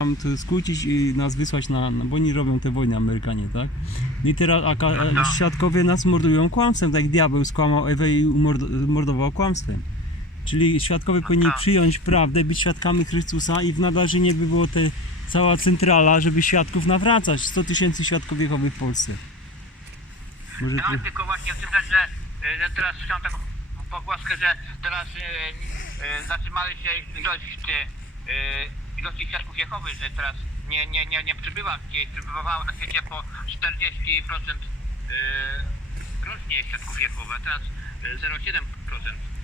tam to skłócić i nas wysłać na, na bo oni robią te wojny Amerykanie, tak? No i teraz a, ka- No. świadkowie nas mordują kłamstwem, tak jak diabeł skłamał Ewę i mordował kłamstwem. Czyli świadkowie powinni tak. przyjąć prawdę, być świadkami Chrystusa i w Nadarzynie by było te cała centrala, żeby świadków nawracać. 100 tysięcy świadków Jehowy w Polsce. Może Tak, tro- tylko właśnie chcę że, e, że teraz słyszałem taką pogłoskę, że teraz e, e, zatrzymali się ilość, e, ilości świadków Jehowy, że teraz nie, nie, nie, nie przybywa gdzieś, przybywało na świecie po 40% e, rocznie świadków Jehowy, a teraz e, 0,7%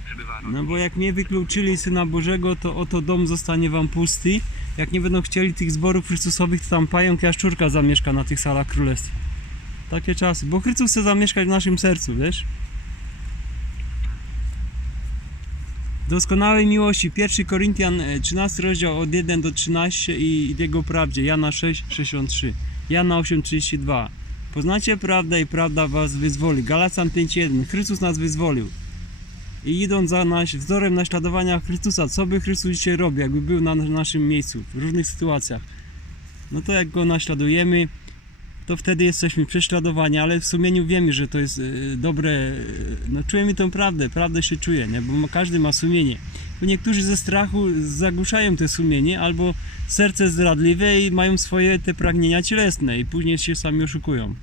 przybywa rocznie. No bo jak mnie wykluczyli Syna Bożego, to oto dom zostanie wam pusty. Jak nie będą chcieli tych zborów Chrystusowych, to tam pająk jaszczurka zamieszka na tych salach królestwa. Takie czasy, bo Chrystus chce zamieszkać w naszym sercu, wiesz? Doskonałej miłości, 1 Koryntian e, 13 rozdział od 1 do 13 i Jego prawdzie, Jana 6, 63, Jana 8, 32. Poznacie prawdę i prawda was wyzwoli. Galacjan 5.1. Chrystus nas wyzwolił i idąc za naś, wzorem naśladowania Chrystusa, co by Chrystus dzisiaj robił, jakby był na naszym miejscu, w różnych sytuacjach. No to jak go naśladujemy, to wtedy jesteśmy prześladowani, ale w sumieniu wiemy, że to jest e, dobre, e, no czujemy tę prawdę, prawdę się czuje, nie? bo każdy ma sumienie. Bo niektórzy ze strachu zagłuszają te sumienie, albo serce zdradliwe i mają swoje te pragnienia cielesne i później się sami oszukują.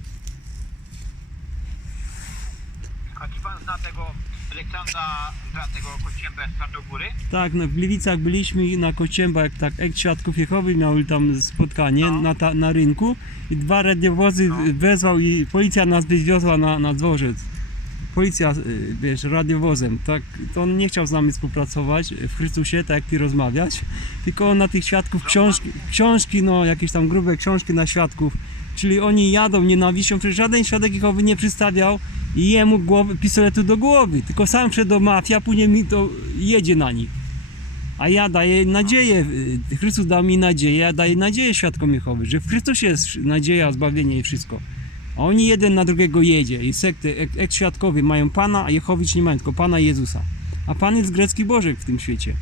A czy pan zna tego Aleksandra, tego Kociębę z Twardogóry? Tak, no w Gliwicach byliśmy na Kocięba, jak tak ek świadków Jehowy miał tam spotkanie No. na, ta, na rynku i dwa radiowozy No. wezwał i policja nas wywiozła na, na dworzec. Policja, y, wiesz, radiowozem, tak, to on nie chciał z nami współpracować w Chrystusie, tak jak ty rozmawiać, tylko na tych świadków książki, książki, no jakieś tam grube książki na świadków, czyli oni jadą nienawiścią, przecież żaden świadek Jehowy nie przystawiał jemu głowy, pistoletu do głowy, tylko sam wszedł do mafii, a później mi to jedzie na nich. A ja daję nadzieję, y, Chrystus dał mi nadzieję, ja daję nadzieję świadkom Jehowy, że w Chrystusie jest nadzieja, zbawienie i wszystko. A oni jeden na drugiego jedzie i sekty, ek- eks-świadkowie mają Pana, a Jehowicz nie mają, tylko Pana Jezusa. A Pan jest grecki Bożek w tym świecie.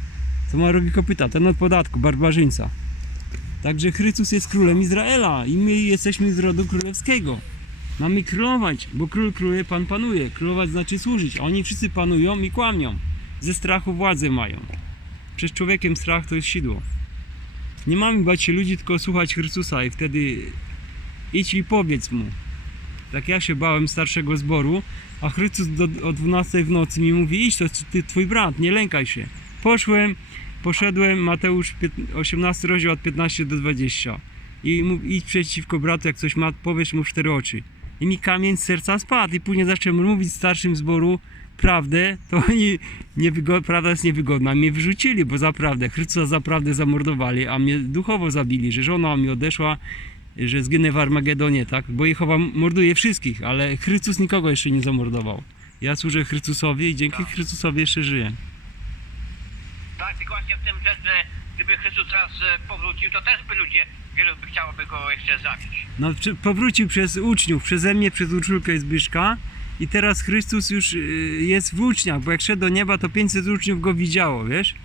To ma rogi kopyta, ten od podatku, barbarzyńca. Także Chrystus jest królem Izraela i my jesteśmy z rodu królewskiego. Mamy królować, bo król króluje, Pan panuje. Królować znaczy służyć, a oni wszyscy panują i kłamią. Ze strachu władzę mają. Przez człowiekiem strach to jest sidło. Nie mamy bać się ludzi, tylko słuchać Chrystusa i wtedy idź i powiedz mu. Tak ja się bałem starszego zboru, a Chrystus do, o 12 w nocy mi mówi idź, to ty, twój brat, nie lękaj się. Poszłem, poszedłem, Mateusz pięt- 18 rozdział od 15 do 20 i mów, idź przeciwko bratu, jak coś ma, powiesz mu w cztery oczy. I mi kamień z serca spadł i później zacząłem mówić starszym zboru prawdę, to oni, niewygo- prawda jest niewygodna, mnie wyrzucili, bo za prawdę, Chrystusa za prawdę zamordowali, a mnie duchowo zabili, że żona mi odeszła, że zginę w Armagedonie, tak? Bo Jehowa morduje wszystkich, ale Chrystus nikogo jeszcze nie zamordował. Ja służę Chrystusowi i dzięki Chrystusowi jeszcze żyję. Tak, tylko właśnie w tym rzecz, że gdyby Chrystus raz e, powrócił, to też by ludzie, wielu by chciałoby go jeszcze zabić. No, powrócił przez uczniów, przeze mnie, przez uczniówkę Zbyszka i teraz Chrystus już y, jest w uczniach, bo jak szedł do nieba, to 500 uczniów go widziało, wiesz?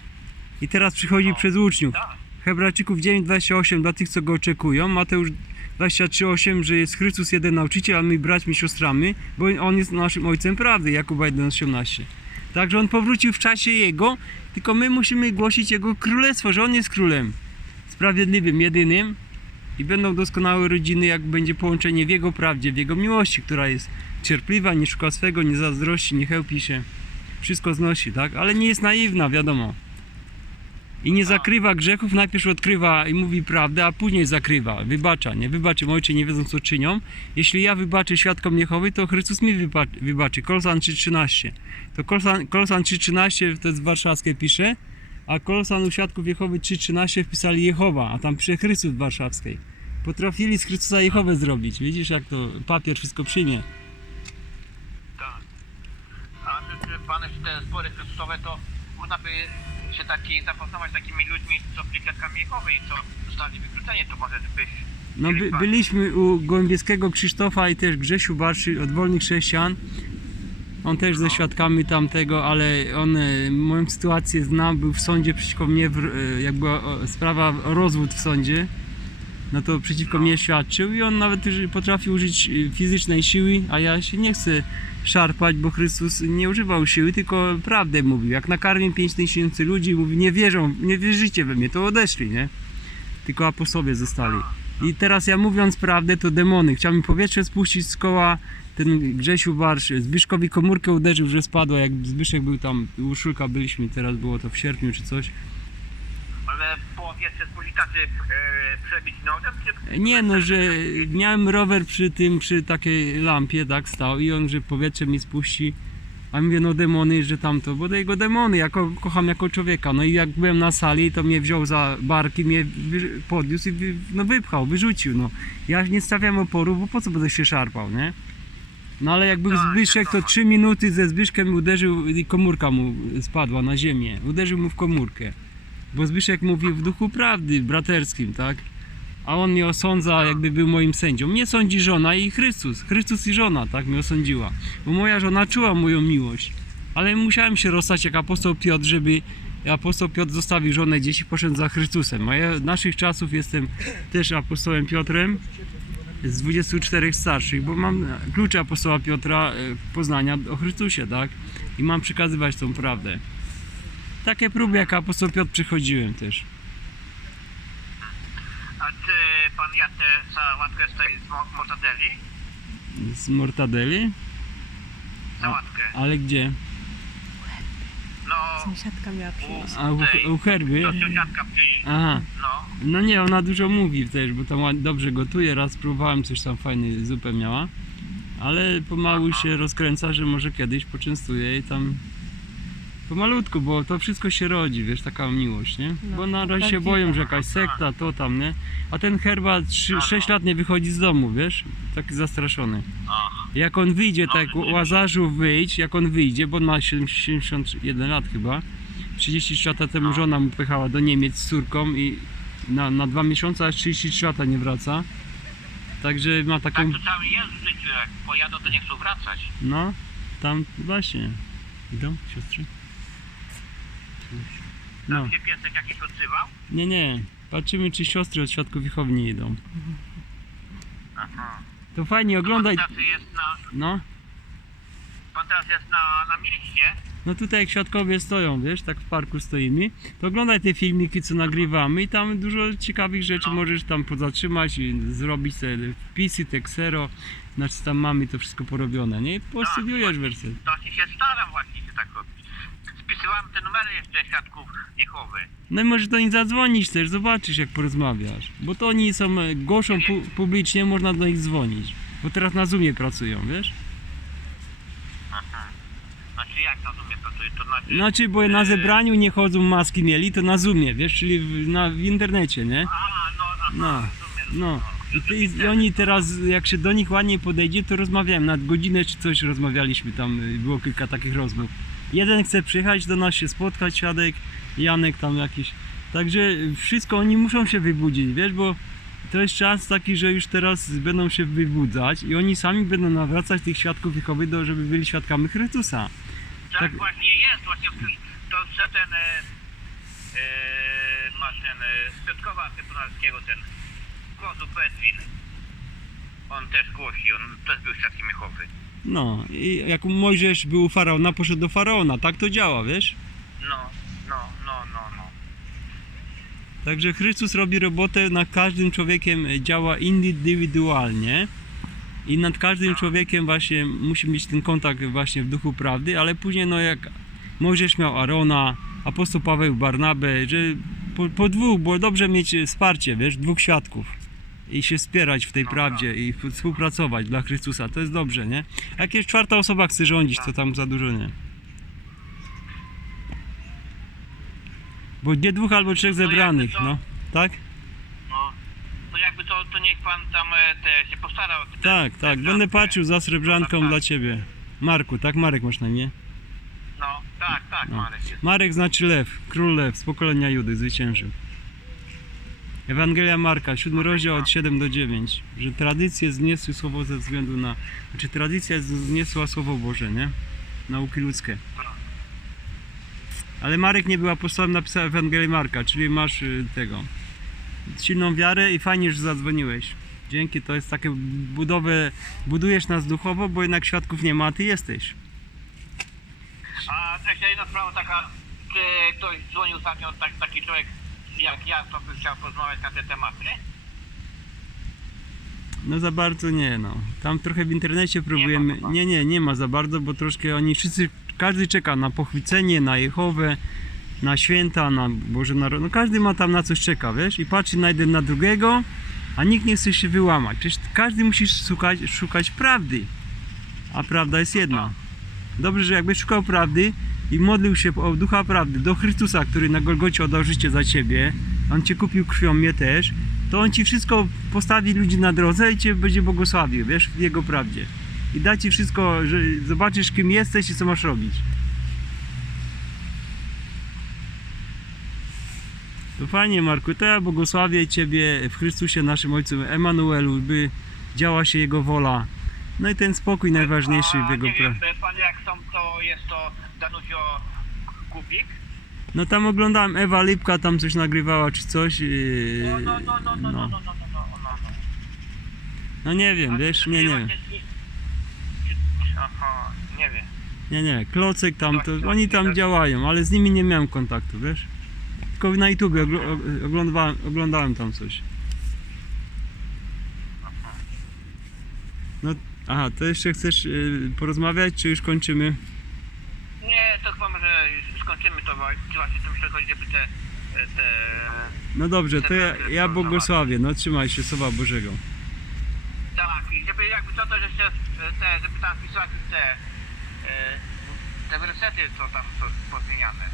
I teraz przychodzi No. przez uczniów. Tak. Hebrajczyków 9:28 dla tych, co go oczekują. Mateusz 23:8, że jest Chrystus jeden nauczyciel, a my braćmi, siostrami, bo on jest naszym ojcem prawdy. Jakuba 1:18. Także on powrócił w czasie jego, tylko my musimy głosić jego królestwo, że on jest królem sprawiedliwym, jedynym i będą doskonałe rodziny, jak będzie połączenie w jego prawdzie, w jego miłości, która jest cierpliwa, nie szuka swego, nie zazdrości, nie chełpi się, wszystko znosi, tak? Ale nie jest naiwna, wiadomo. I nie zakrywa grzechów, najpierw odkrywa i mówi prawdę, a później zakrywa, wybacza, nie? Wybaczy, ojcze nie wiedzą co czynią. Jeśli ja wybaczę świadkom Jehowy, to Chrystus mi wyba- wybaczy. Kolosan 3,13. To Kolosan, Kolosan 3,13 to jest warszawskie pisze, a Kolosan u świadków Jehowy 3,13 wpisali Jehowa, a tam pisze Chrystus w warszawskiej. Potrafili z Chrystusa Jehowę zrobić. Widzisz jak to papier wszystko przyjmie. Tak. A czy pan jeszcze te zbory Chrystusowe, to można by się taki zapoznawać z takimi ludźmi, co byli świadkami Jehowy i co zostali wykluczeni, to może byś... No by, byliśmy u Gołębieskiego Krzysztofa i też Grzesiu Barszy od Wolnych Chrześcijan. On też ze świadkami tamtego, ale on e, moją sytuację znał, był w sądzie przeciwko mnie, w, e, jak była sprawa rozwód w sądzie. No to przeciwko mnie świadczył i on nawet już potrafił użyć e, fizycznej siły, a ja się nie chcę szarpać, bo Chrystus nie używał siły, tylko prawdę mówił. Jak nakarmię 5 tysięcy ludzi, mówi nie wierzą, nie wierzycie we mnie, to odeszli, nie? Tylko apostowie zostali. I teraz ja mówiąc prawdę, to demony. Chciał mi powietrze spuścić z koła. Ten Grzesiu Barsz Zbyszkowi komórkę uderzył, że spadła. Jak Zbyszek był tam, u byliśmy, teraz było to w sierpniu czy coś. Ale po jeszcze spuści tacy e, przebić nogę, czy... Nie no, że miałem rower przy tym, przy takiej lampie, tak stał i on, że powietrze mi spuści. A mówię, no demony, że tamto, bo to jego demony, ja ko kocham jako człowieka. No i jak byłem na sali, to mnie wziął za barki, mnie podniósł i wy no wypchał, wyrzucił. No. Ja nie stawiam oporu, bo po co będę się szarpał, nie? No ale jak był Tak, Zbyszek, to. 3 minuty ze Zbyszkiem uderzył i komórka mu spadła na ziemię. Uderzył mu w komórkę. Bo Zbyszek mówił w duchu prawdy, braterskim, tak? A on mnie osądza, jakby był moim sędzią. Mnie sądzi żona i Chrystus. Chrystus i żona, tak mnie osądziła. Bo moja żona czuła moją miłość. Ale musiałem się rozstać jak apostoł Piotr, żeby apostoł Piotr zostawił żonę dzieci, poszedł za Chrystusem. A ja naszych czasów jestem też apostołem Piotrem z 24 starszych, bo mam klucze apostoła Piotra e, Poznania o Chrystusie, tak? I mam przekazywać tą prawdę. Takie próby jak apostoł Piotr przychodziłem też. A czy pan jadł sałatkę z tej z mo- mortadeli? Z mortadeli? Sałatkę. Ale gdzie? No, Sąsiadka miała przynieść. A u, tej, u Herby? to sąsiadka przyjdzie. Aha. No, No nie, ona dużo mówi też, bo tam ład- dobrze gotuje. Raz próbowałem, coś tam fajny zupę miała. Ale pomału się rozkręca, że może kiedyś poczęstuję jej tam pomalutku, bo to wszystko się rodzi, wiesz, taka miłość, nie? No, Bo na razie się boją, że jakaś sekta, to tam, nie? A ten herba 6 lat nie wychodzi z domu, wiesz? Taki zastraszony. Jak on wyjdzie, tak jak Łazarzu wyjść, jak on wyjdzie, bo on ma 71 lat chyba, 33 lata temu żona mu pojechała do Niemiec z córką i na, na dwa miesiące, aż 33 lata nie wraca. Także ma tak taką, to cały jest w życiu, jak pojadą to nie chcą wracać. no, tam właśnie. Idą siostry? Tam No, się piesek jakiś odzywał? nie, nie. Patrzymy, czy siostry od świadków nie idą. Aha. To fajnie, oglądaj. Pan teraz jest na, No, pan teraz jest na, na mieście. No tutaj jak świadkowie stoją, wiesz, tak w parku stoimy, to oglądaj te filmiki, co nagrywamy i tam dużo ciekawych rzeczy No. możesz tam pozatrzymać i zrobić te wpisy, te ksero, znaczy tam mamy to wszystko porobione, nie? I postudiujesz wersję. Właśnie się staram właśnie się tak robić. Spisywałem te numery jeszcze świadków Jehowy. No i możesz do nich zadzwonić też, zobaczysz jak porozmawiasz, bo to oni są, e, głoszą pu publicznie, można do nich dzwonić, bo teraz na Zoomie pracują, wiesz? Aha. Znaczy jak na Zoomie pracuje? To znaczy... Znaczy, bo na zebraniu nie chodzą, maski mieli, to na Zoomie, wiesz, czyli w, na, w internecie, nie? A, no, aha, No, rozumiem. No. I, ty, I oni teraz, jak się do nich ładnie podejdzie, to rozmawiałem. Nad godzinę czy coś rozmawialiśmy tam, y, było kilka takich rozmów. Jeden chce przyjechać do nas się spotkać, świadek, Janek tam jakiś. Także wszystko, oni muszą się wybudzić, wiesz, bo to jest czas taki, że już teraz będą się wybudzać i oni sami będą nawracać tych świadków Jehowy, do, żeby byli świadkami Chrystusa. Tak, tak- właśnie jest, właśnie w- to że ten e, e, ma ten e, z Piotrkowa Trybunalskiego ten Kozu Petwin. On też głosi, on też był świadkiem Jehowy. No, i jak Mojżesz był u Faraona, poszedł do Faraona, tak to działa, wiesz? No, no, no, no, no. Także Chrystus robi robotę nad każdym człowiekiem, działa indywidualnie i nad każdym człowiekiem właśnie musi mieć ten kontakt właśnie w duchu prawdy, ale później no jak Mojżesz miał Arona, apostoł Paweł Barnabę, że po, po dwóch, było dobrze mieć wsparcie, wiesz, dwóch świadków i się wspierać w tej No prawdzie i współpracować dla Chrystusa, to jest dobrze, nie? A Jak jest czwarta osoba chce rządzić, to tam za dużo nie. Bo gdzie dwóch albo trzech zebranych, to- no, tak? no. To jakby to, to niech pan tam e, te, się postarał. te- Tak, te tak, będę patrzył za srebrzanką dla ciebie. Marku, tak? Marek masz na imię? No, tak, tak, No. Marek jest. Marek znaczy lew, król lew z pokolenia Judy, zwyciężył. Ewangelia Marka, siódmy rozdział od 7 do 9, że tradycje zniesły słowo ze względu na... Znaczy tradycja zniesła słowo Boże, nie? nauki ludzkie. Ale Marek nie był apostołem, napisał Ewangelię Marka, czyli masz y, tego silną wiarę i fajnie, że zadzwoniłeś. Dzięki, to jest takie budowę, budujesz nas duchowo, bo jednak świadków nie ma, a ty jesteś. A jeszcze jedna sprawa taka, czy ktoś dzwonił ostatnio, tak, taki człowiek jak ja, to by chciał porozmawiać na te tematy? No za bardzo nie, no. Tam trochę w internecie próbujemy. Nie, nie, nie ma za bardzo, bo troszkę oni wszyscy, każdy czeka na pochwycenie, na Jehowę, na święta, na Boże Narod. No każdy ma tam na coś czeka, wiesz? I patrzy na jeden na drugiego, a nikt nie chce się wyłamać. Przecież każdy musi szukać, szukać prawdy. A prawda jest jedna. Dobrze, że jakbyś szukał prawdy i modlił się o ducha prawdy do Chrystusa, który na Golgocie oddał życie za ciebie, on cię kupił krwią, mnie też, to on ci wszystko postawi ludzi na drodze i cię będzie błogosławił, wiesz, w jego prawdzie. I da ci wszystko, że zobaczysz kim jesteś i co masz robić. To fajnie Marku, to ja błogosławię Ciebie w Chrystusie naszym Ojcu Emanuelu, by działa się Jego wola. No i ten spokój najważniejszy w Jego wiem, pan jak są, to jest to Danusio Kubik? No tam oglądałem, Ewa Lipka tam coś nagrywała czy coś. Yy, No, no, no, no, no, no, no, no. no, no, no, no. no nie wiem, wiesz, nie, nie wiem. Aha, nie wiem. Nie, nie, Klocek tam, to oni tam działają, ale z nimi nie miałem kontaktu, wiesz? Tylko na YouTubie ogl- oglądałem, oglądałem tam coś. No, aha, to jeszcze chcesz yy, porozmawiać, czy już kończymy? Nie, to chyba może już skończymy to, bo właśnie tym przechodzi, żeby te, te... No dobrze, to ja, ja błogosławię, no trzymaj się, Słowa Bożego. Tak, i żeby jakby co to jeszcze, e, te, żeby tam wpisać te, e, te wersety, co tam są pozmieniane.